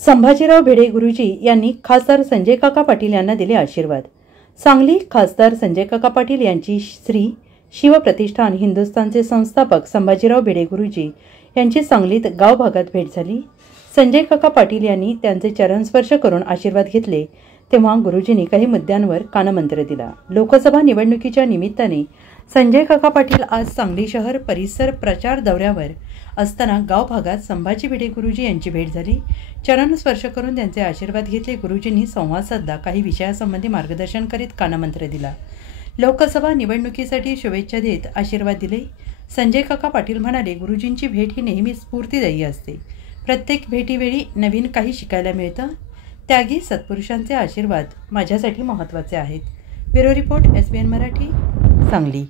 संभाजीराव भिडे गुरुजी यांनी खासदार संजय काका पाटील यांना दिले आशीर्वाद। सांगली खासदार संजय काका पाटील यांची श्री शिवप्रतिष्ठान हिंदुस्थानचे संस्थापक संभाजीराव भिडे गुरुजी यांची सांगलीत गाव भागात भेट झाली। संजय काका पाटील यांनी त्यांचे चरणस्पर्श करून आशीर्वाद घेतले तेव्हा गुरुजींनी काही मुद्द्यांवर कानमंत्र दिला। लोकसभा निवडणुकीच्या निमित्ताने संजय काका पाटील आज सांगली शहर परिसर प्रचार दौऱ्यावर असताना गाव भागात संभाजी भिडे गुरुजी यांची भेट झाली। चरणस्पर्श करून त्यांचे आशीर्वाद घेतले। गुरुजींनी संवाद साधला, काही विषयासंबंधी मार्गदर्शन करीत कानमंत्र दिला। लोकसभा निवडणुकीसाठी शुभेच्छा देत आशीर्वाद दिले। संजय काका पाटील म्हणाले, गुरुजींची भेट ही नेहमी स्फूर्तिदायी असते। प्रत्येक भेटीवेळी नवीन काही शिकायला मिळतं। त्यागी सत्पुरुषांचे आशीर्वाद माझ्यासाठी महत्त्वाचे आहेत। Bureau report SBN Marathi, Sangli.